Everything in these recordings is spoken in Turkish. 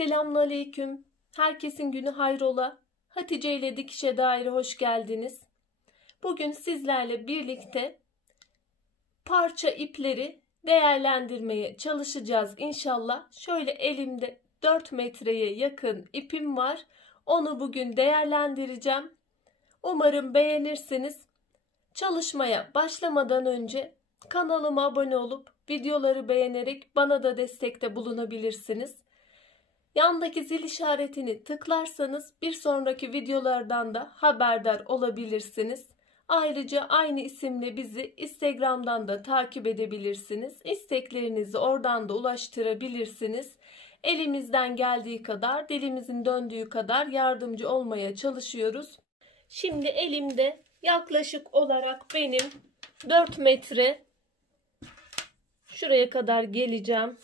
Selamünaleyküm. Herkesin günü hayrola. Hatice ile Dikişe Dair'e hoş geldiniz. Bugün sizlerle birlikte parça ipleri değerlendirmeye çalışacağız inşallah. Şöyle elimde 4 metreye yakın ipim var. Onu bugün değerlendireceğim. Umarım beğenirsiniz. Çalışmaya başlamadan önce kanalıma abone olup videoları beğenerek bana da destekte bulunabilirsiniz. Yandaki zil işaretini tıklarsanız bir sonraki videolardan da haberdar olabilirsiniz. Ayrıca aynı isimle bizi Instagram'dan da takip edebilirsiniz. İsteklerinizi oradan da ulaştırabilirsiniz. Elimizden geldiği kadar, dilimizin döndüğü kadar yardımcı olmaya çalışıyoruz. Şimdi elimde yaklaşık olarak benim 4 metre, şuraya kadar geleceğim.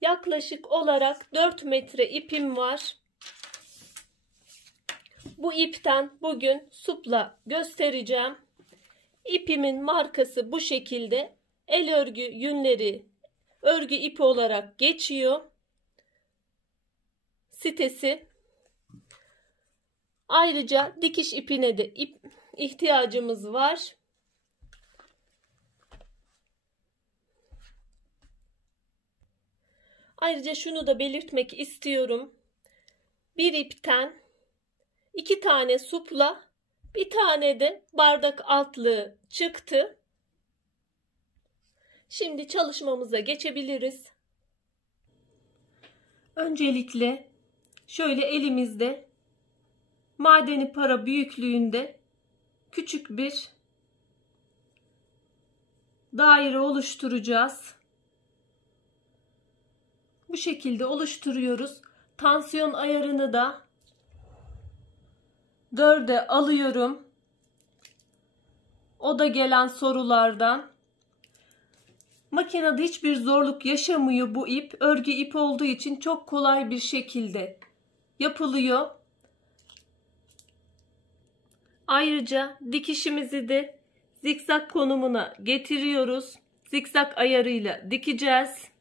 Yaklaşık olarak 4 metre ipim var. Bu ipten bugün supla göstereceğim. İpimin markası bu şekilde. El örgü yünleri örgü ipi olarak geçiyor. Sitesi. Ayrıca dikiş ipine de ihtiyacımız var. Ayrıca şunu da belirtmek istiyorum. Bir ipten 2 tane supla, bir tane de bardak altlığı çıktı. Şimdi çalışmamıza geçebiliriz. Öncelikle şöyle elimizde madeni para büyüklüğünde küçük bir daire oluşturacağız. Bu şekilde oluşturuyoruz. Tansiyon ayarını da 4'e alıyorum. O da gelen sorulardan. Makinede hiçbir zorluk yaşamıyor bu ip. Örgü ip olduğu için çok kolay bir şekilde yapılıyor. Ayrıca dikişimizi de zikzak konumuna getiriyoruz. Zikzak ayarıyla dikeceğiz.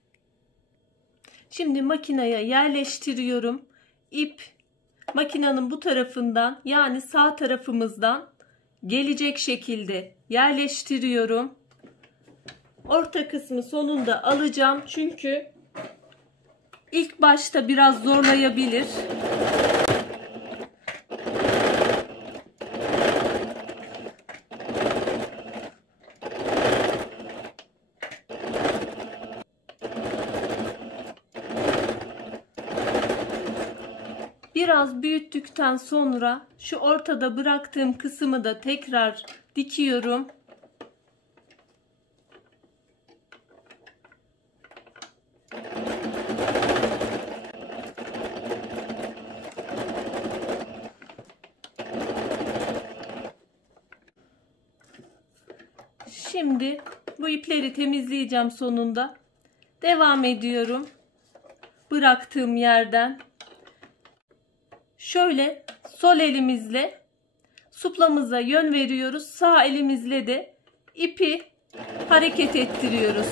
Şimdi makineye yerleştiriyorum. İp makinenin bu tarafından, yani sağ tarafımızdan gelecek şekilde yerleştiriyorum. Orta kısmı sonunda alacağım. Çünkü ilk başta biraz zorlayabilir. Biraz büyüttükten sonra şu ortada bıraktığım kısmı da tekrar dikiyorum. Şimdi bu ipleri temizleyeceğim sonunda. Devam ediyorum. Bıraktığım yerden. Şöyle sol elimizle suplamıza yön veriyoruz. Sağ elimizle de ipi hareket ettiriyoruz.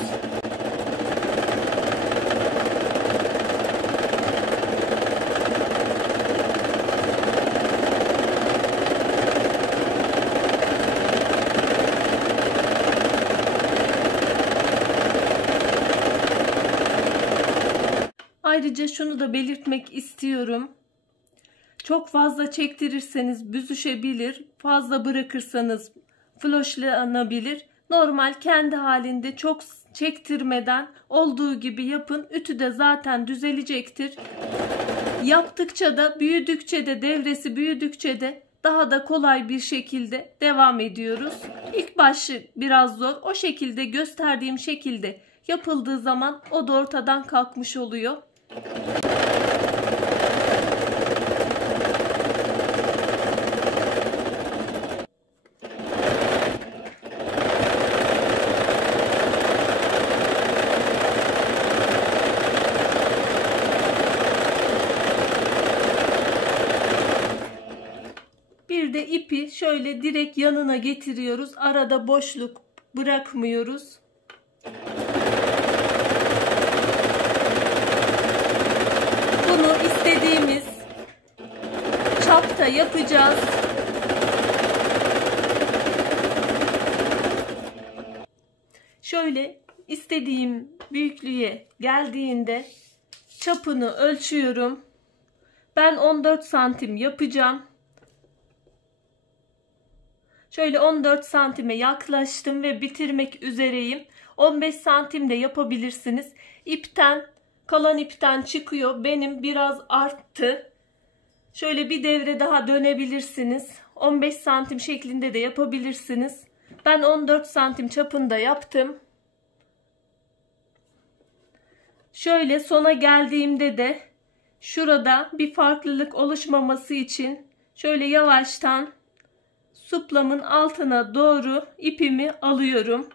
Ayrıca şunu da belirtmek istiyorum. Çok fazla çektirirseniz büzüşebilir. Fazla bırakırsanız floşlanabilir. Normal kendi halinde çok çektirmeden olduğu gibi yapın. Ütü de zaten düzelecektir. Yaptıkça da, büyüdükçe de, devresi büyüdükçe de daha da kolay bir şekilde devam ediyoruz. İlk başı biraz zor. O şekilde, gösterdiğim şekilde yapıldığı zaman o da ortadan kalkmış oluyor. Şimdi ipi şöyle direkt yanına getiriyoruz. Arada boşluk bırakmıyoruz. Bunu istediğimiz çapta yapacağız. Şöyle istediğim büyüklüğe geldiğinde çapını ölçüyorum. Ben 14 santim yapacağım. Şöyle 14 santime yaklaştım ve bitirmek üzereyim. 15 santim de yapabilirsiniz. Kalan ipten çıkıyor. Benim biraz arttı. Şöyle bir devre daha dönebilirsiniz. 15 santim şeklinde de yapabilirsiniz. Ben 14 santim çapında yaptım. Şöyle sona geldiğimde de şurada bir farklılık oluşmaması için şöyle yavaştan suplamın altına doğru ipimi alıyorum.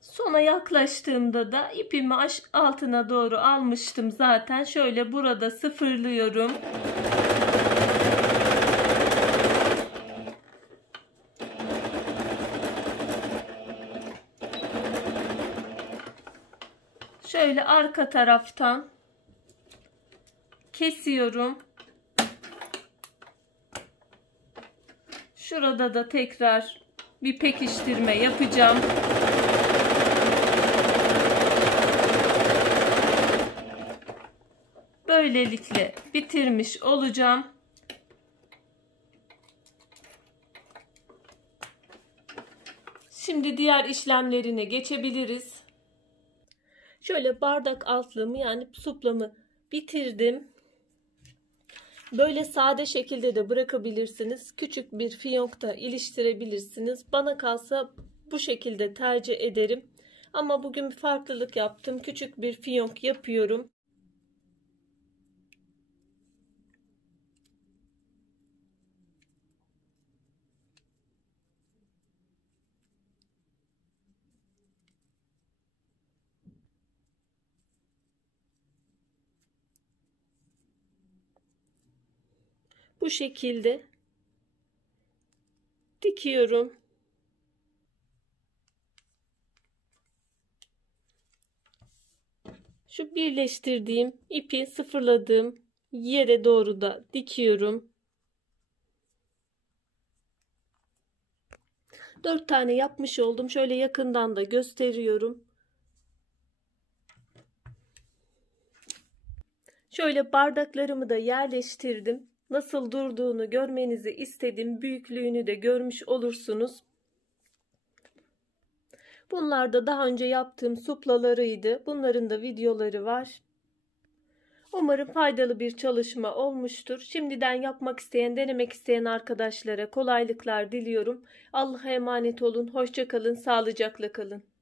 Sona yaklaştığımda da ipimi altına doğru almıştım zaten. Şöyle burada sıfırlıyorum. Şöyle arka taraftan kesiyorum. Şurada da tekrar bir pekiştirme yapacağım. Böylelikle bitirmiş olacağım. Şimdi diğer işlemlerine geçebiliriz. Şöyle bardak altlığımı yani suplamı bitirdim. Böyle sade şekilde de bırakabilirsiniz. Küçük bir fiyonk da iliştirebilirsiniz. Bana kalsa bu şekilde tercih ederim. Ama bugün bir farklılık yaptım. Küçük bir fiyonk yapıyorum. Bu şekilde dikiyorum. Şu birleştirdiğim ipi sıfırladığım yere doğru da dikiyorum. 4 tane yapmış oldum. Şöyle yakından da gösteriyorum. Şöyle bardaklarımı da yerleştirdim. Nasıl durduğunu görmenizi istedim. Büyüklüğünü de görmüş olursunuz. Bunlar da daha önce yaptığım suplalarıydı. Bunların da videoları var. Umarım faydalı bir çalışma olmuştur. Şimdiden yapmak isteyen, denemek isteyen arkadaşlara kolaylıklar diliyorum. Allah'a emanet olun. Hoşça kalın, sağlıcakla kalın.